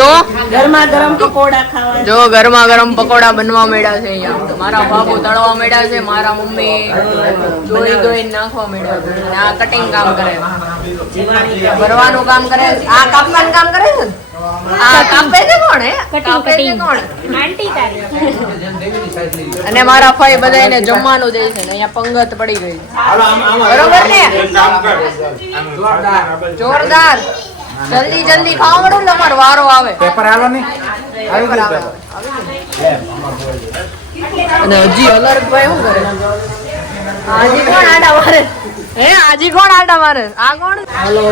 જો ગરમા ગરમ પકોડા ખાવા. જો ગરમા ગરમ પકોડા બનવા મળ્યા છે અહીંયા. મારા બાપુ તળવા મળ્યા છે, મારા મમ્મી ધોઈ નાખવા મળ્યા છે. અને આ કટિંગ કામ કરે, ભરવાનું કામ કરે, આ કાપવાનું કામ કરે છે. આ કાપે છે કોણ? કાપે છે કોણ? આંટી તારી. અને મારા ફઈ બધાને જમવાનું દે છે ને અહીંયા પંગત પડી ગઈ. બરોબર ને? જોરદાર. જલ્દી જલ્દી ખાવડો ને તમારો વારો આવે. પેપર આલો ને અને હજી અલર્ટભાઈ શું કરે? હાજી કોણ આડા મારે? હે હાજી કોણ આડા મારે? આ કોણ? હાલો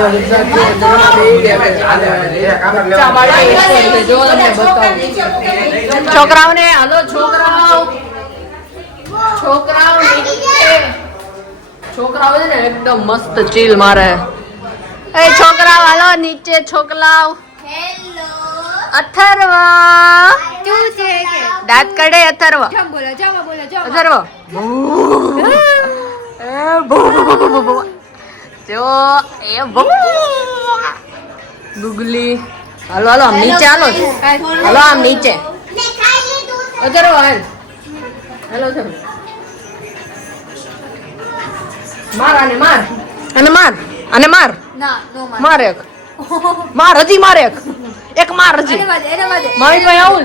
છોકરાઓને હાલો છોકરાઓ છે ને એકદમ મસ્ત ચીલ મારે. એ છોકરાઓ હાલો નીચે. છોકરાઓ અથર્વ દાંત કાઢે. અથર્વ અથર્વ જો એ ગુગલી. હાલો હાલો આમ નીચે. હાલો આમ નીચે. અથર્વ હાલ. હેલો અથર્વ માર અને માર અને માર અને માર. માર એક માર હજી માર એક માર હજી મારી પાસે આવું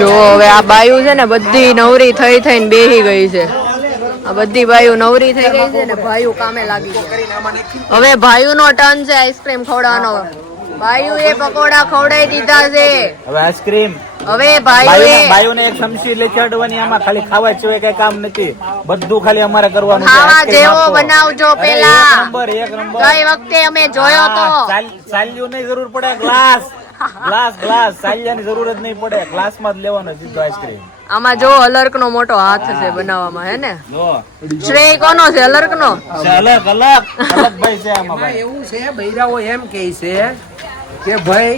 જો. હવે આ બાયુ છે ને બધી નવરી થઈને બેહી ગઈ છે. આ બધી બાયુ નવરી થઈ ગઈ છે ને ભાઈઓ કામે લાગી ગયા. હવે ભાઈઓ નો ટર્ન છે આઈસ્ક્રીમ ખવડાવવાનો. ભાઈઓ એ પકોડા ખવડાવી દીધા છે. હવે આઈસ્ક્રીમ હવે ભાઈઓને એક સમસી લે ચડવાની. આમાં ખાલી ખાવા સિવાય કઈ કામ નથી. બધું ખાલી અમારે કરવાનું. ખાવા જેવો બનાવજો પેલા. એક નંબર. ગઈ વખતે અમે જોયો તો. સાલ્યું નહીં જરૂર પડે. ગ્લાસ સાલ્યાની જરૂર જ નહીં પડે. ગ્લાસ માં જ લેવાનો સીધો આઈસ્ક્રીમ. આમાં જો અલર્ક નો મોટો હાથ છે બનાવવામાં. હે ને શ્રેય કોનો છે? અલર્ક નો. અલગ ભાઈ છે આમાં. ભાઈ એવું છે બૈરાઓ એમ કહે છે કે ભાઈ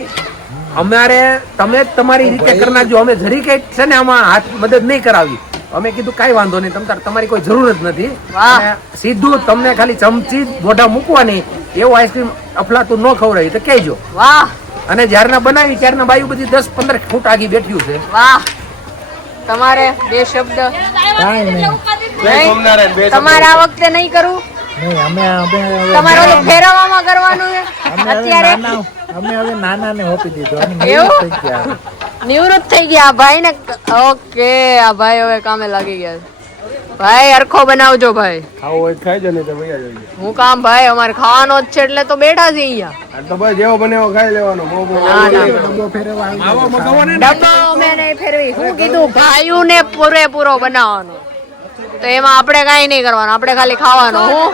અમારે તમે તમારી રીતે કરી નાખજો, અમે જરી કઈ છે ને આમાં હાથ મદદ નહીં કરાવી. અમે કીધું કઈ વાંધો નહીં, તમારી કોઈ જરૂર જ નથી. અને સીધું તમને ખાલી ચમચી મોઢા મૂકવાની એવું આઈસ્ક્રીમ અફલાતું ન ખવડાવી તો કહેજો. વાહ. અને જ્યારના બનાવી ત્યારના બાયુ બધી 10-15 ફૂટ આગી બેઠ્યું છે. વાહ. તમારે બે શબ્દ તમારે આ વખતે નહીં કરવું? તમારે ઓલું ફેરવવામાં કરવાનું છે અત્યારે. અમે હવે નાના ને હોપી દીધો. નિવૃત્ત થઈ ગયા ભાઈ ને. ઓકે આ ભાઈ હવે કામે લાગી ગયા. ભાઈ હરખો બનાવજો ભાઈ. ખાવું હોય ખાઈ ને તો ભૈયા જોઈએ. હું કામ ભાઈ અમારે ખાવાનો જ છે એટલે તો બેઠા છે અહીંયા. તો ભાઈ જેવો બને એવો ખાઈ લેવાનો. ડબ્બો અમે નહીં ફેરવી. શું કીધું? ભાઈઓ ને પૂરેપૂરો બનાવવાનો. તો એમાં આપણે કઈ નહીં કરવાનું, આપણે ખાલી ખાવાનું. હું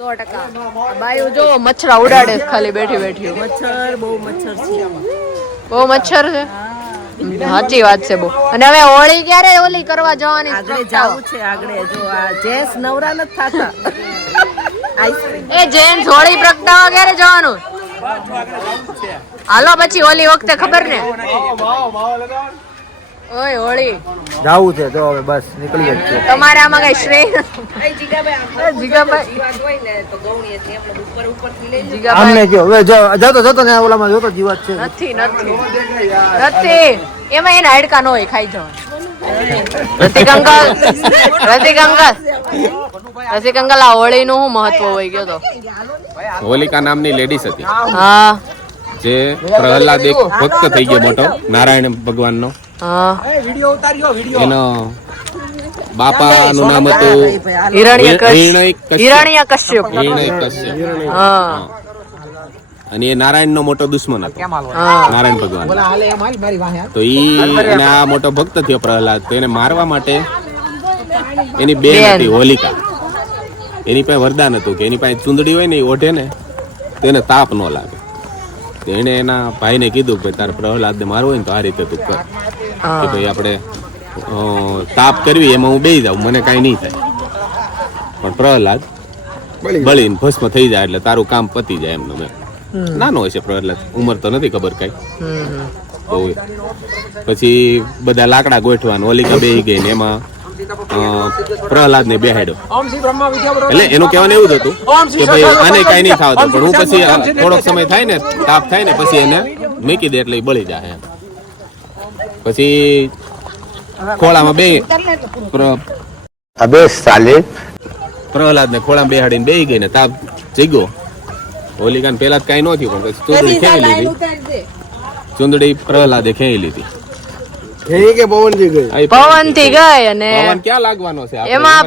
100%. બાયુ જો મચ્છરા ઉડાડે ખાલી બેઠી. બહુ મચ્છર છે. બહુ મચ્છર છે. સાચી વાત છે બહુ. અને હવે હોળી ક્યારે ઓલી કરવા જવાની? આગળ જાવું છે. આગળ જો આ જેસ નવરા નથી થાતા. એ જેન્ટ્સ હોળી પ્રગટાવવા ક્યારે જવાનું? હાલો પછી ઓલી વખતે ખબર ને. ઓય હોળી જાવું છે તો હવે બસ નીકળી જ છે. તમારે આમાં કઈ શ્રેય અમને જો હવે જતો ને ઓલામાં જોતો જીવાત છે. નથી એમાં એના હાડકા ન હોય, ખાઈ જવાનું. રસિક અંકલ આ હોળી નું શું મહત્વ હોય ગયો તો? હોલિકા નામની લેડીઝ હતી હા જે પ્રહલાદ એક ભક્ત થઈ ગયો મોટો નારાયણ ભગવાનનો. હા એનો બાપાનું નામ હતું હિરણ્યકશ્યપ. હા અને એ નારાયણ નો મોટો દુશ્મન હતો. નારાયણ ભગવાન તો એના મોટો ભક્ત થયો પ્રહલાદ. તો એને મારવા માટે એની બેન હતી હોલિકા. એની પાસે વરદાન હતું કે એની પાસે ચુંદડી હોય ને એ ઓઢે ને તો એને તાપ ન લાગે. એને એના ભાઈને કીધું કે તારે પ્રહલાદને મારવો હોય ને તો આ રીતે તું કર કે ભાઈ આપણે તાપ કરવી એમાં હું બેસી જાઉં, મને કાંઈ નહીં થાય. પણ પ્રહલાદ બળીને ભસ્મ થઈ જાય એટલે તારું કામ પતી જાય એમનું. નાનો હોય છે પ્રહલાદ, ઉંમર તો નથી ખબર કઈ. પછી બધા લાકડા ગોઠવાનું, હોલિકા બેસી ગઈ ને એમાં પ્રહલાદ ને બેહાડ્યો. ઓમ શ્રી બ્રહ્મા વિદ્યા એટલે એનું કહેવાનું એવું જ હતું કે ભાઈ આને કઈ નહીં ખાવા દો, પણ હું પછી થોડોક સમય થાય ને તાપ થાય ને પછી એને મૂકી દે એટલે એ બળી જાય એમ. પછી ખોળામાં બે પ્રહલાદ ને ખોળામાં બેહાડીને બેહી ગઈ ને તાપ જીગો. હોલિકાને પેલા કઈ ન થયું, પણ પછી ચૂંદડી ખેંચી લીધી. ચૂંદડી પ્રહલાદે ખેંચી લીધી. પવન થી ગઈ અને પવન ક્યાં લાગવાનો છે? એમાં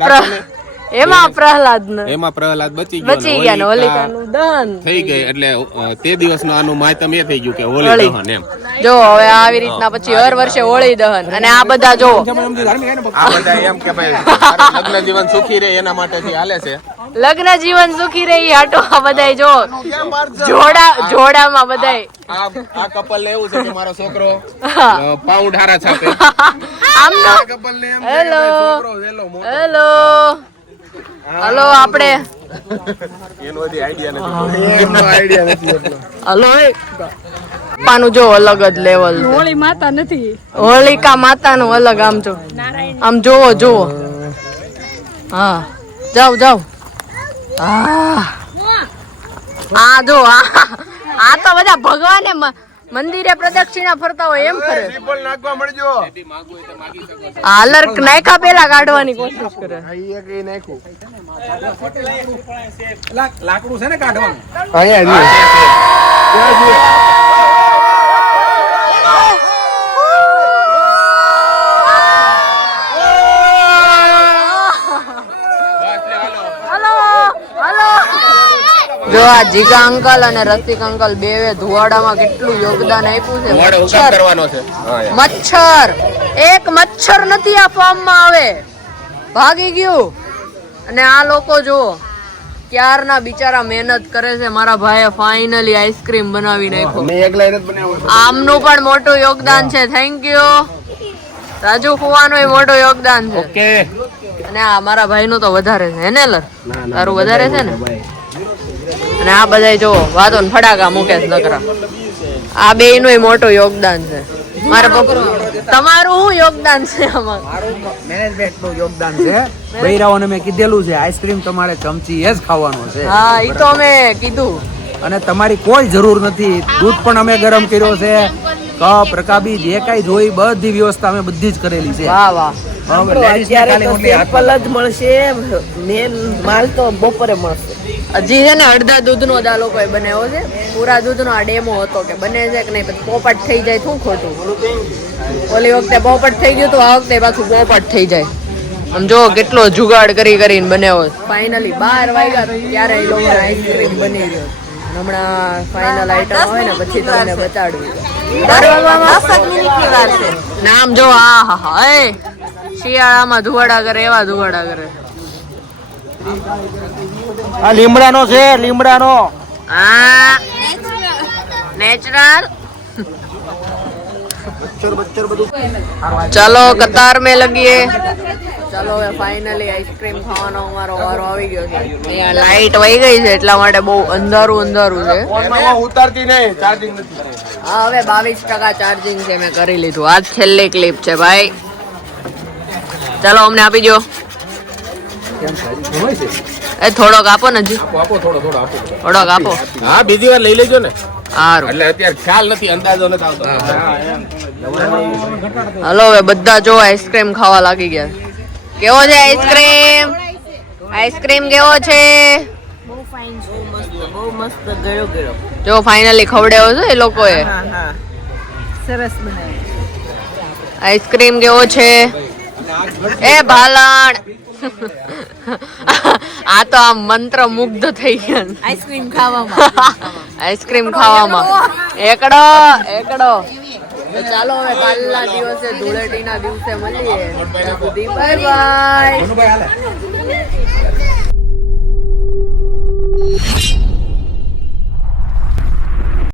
પ્રહલાદ એમાં પ્રહલાદ બચી ગયા ને હોલિકાનું દહન થઈ ગઈ. એટલે તે દિવસનું આનું માતમ એ થઈ ગયું કે હોળી દહન એમ. જો હવે આવી રીતના પછી હર વર્ષે હોળી દહન અને આ બધા જો આ બધા એમ કે ભાઈ લગ્ન જીવન સુખી રહે એના માટે જે હાલે છે. લગ્ન જીવન સુખી રહી હાટો આ બધાય જો જોડામાં બધાય આ કપલ ને એવું છે કે મારો છોકરો પાઉન્ડ હારા છાપે. આમનો કપલ ને એમ હેલો હેલો હલો આપણે એનો હજી આઈડિયા નથી. હલો પાનું જો અલગ જ લેવલ હોળી માતા નથી, હોલિકા માતાનું અલગ આમ જો આમ જોવો જોવો હા જાવ જાવ આ જો આ તો બધા ભગવાને મંદિરે પ્રદક્ષિણા ફરતા હોય એમ કરે. હાલર નાયકા પેલા કાઢવાની કોશિશ કરે. લાકડું છે ને કાઢવાનું. જો આ જીગા અંકલ અને રસિક અંકલ બેવે ધુવાડામાં કેટલું યોગદાન આપ્યું છે. મચ્છર એક મચ્છર નથી આ ફાર્મમાં આવે, ભાગી ગયું. અને આ લોકો જો ક્યારના બિચારા મહેનત કરે છે. મારા ભાઈએ ફાઇનલી આઈસ્ક્રીમ બનાવી નાખ્યો. આમનું પણ મોટું યોગદાન છે. થેન્ક યુ રાજુ ફુવાનું મોટું યોગદાન છે. અને આ મારા ભાઈ નું તો વધારે છે ને લર તારું વધારે છે ને. અને આ બધા જો વાતો ને ફટાકા મુકેશ નકરા. આ બે નું મોટું યોગદાન છે. મારે તમારું શું યોગદાન છે આમાં? મેનેજમેન્ટ નું યોગદાન છે. બૈરાઓને મેં કીધેલું છે આઈસ્ક્રીમ તમારે ચમચી એ જ ખાવાનો છે. હા એ તો અમે કીધું. અને તમારી કોઈ જરૂર નથી. દૂધ પણ અમે ગરમ કર્યો છે. કપ રકાબી જે કઈ જોઈ બધી વ્યવસ્થા અમે બધી જ કરેલી છે. વાહ વાહ. અત્યારે તો સેમ્પલ જ મળશે, મેન માલ તો બપોરે મળશે. હજી છે ને અડધા દૂધ નો આ લોકોએ બનાવ્યો છે. પૂરા દૂધ નો આ ડેમો હતો કે બને છે કે નહીં. પછી પોપટ થઈ જાય શું ખોટું. ઓલી વખતે પોપટ થઈ ગયું તો આ વખતે પાછું પોપટ થઈ જાય. આમ જો કેટલો જુગાડ કરી કરીને બનાવ્યો. ફાઇનલી 12 વાગ્યા ત્યારે એ લોકો આઈસ્ક્રીમ બની રહ્યો. હમણાં ફાઇનલ આઈટમ હોય ને પછી તમને બતાડવી. નામ જો આ હા હા એ શિયાળામાં ધુવાડા કરે એવા ધુવાડા કરે. આ લીમડાનો છે, લીમડાનો. હા નેચરલ. ચલો કતાર में લગીએ. ચલો હવે ફાઇનલી આઈસ્ક્રીમ ખાવાનો અમારો વારો આવી ગયો છે. અહીંયા લાઈટ વહી ગઈ છે એટલા માટે બહુ અંધારું અંધારું છે. ઉતારતી નહીં, ચાર્જિંગ નથી. હા હવે 22% ચાર્જિંગ છે. મેં કરી લીધું. આજ છેલ્લી ક્લિપ છે ભાઈ. ચાલો અમને આપી દો. એ થોડોક આપો ને હજી. થોડોક આપો. હા બીજી વાર લઈ લેજો ને. સારું એટલે અત્યારે ખ્યાલ નથી, અંદાજો નથી આવતો. હલો હવે બધા જો આઈસ્ક્રીમ ખાવા લાગી ગયા. કેવો છે આઈસ્ક્રીમ? આઈસ્ક્રીમ કેવો છે? બહુ મસ્ત ગળ્યો ગળ્યો. જો ફાઇનલી ખવડાવ્યો છે એ લોકોએ. સરસ બનાવ્યો. આઈસ્ક્રીમ કેવો છે? એ ભાલણ આ તો આમ મંત્ર મુગ્ધ થઈ ગયા. આઈસ્ક્રીમ ખાવામાં આઈસ્ક્રીમ ખાવામાં એકડો એકડો. ચાલો હવે કાલના દિવસે ધૂળેટીના દિવસે મળીએ. ત્યાં સુધી બાય બાય.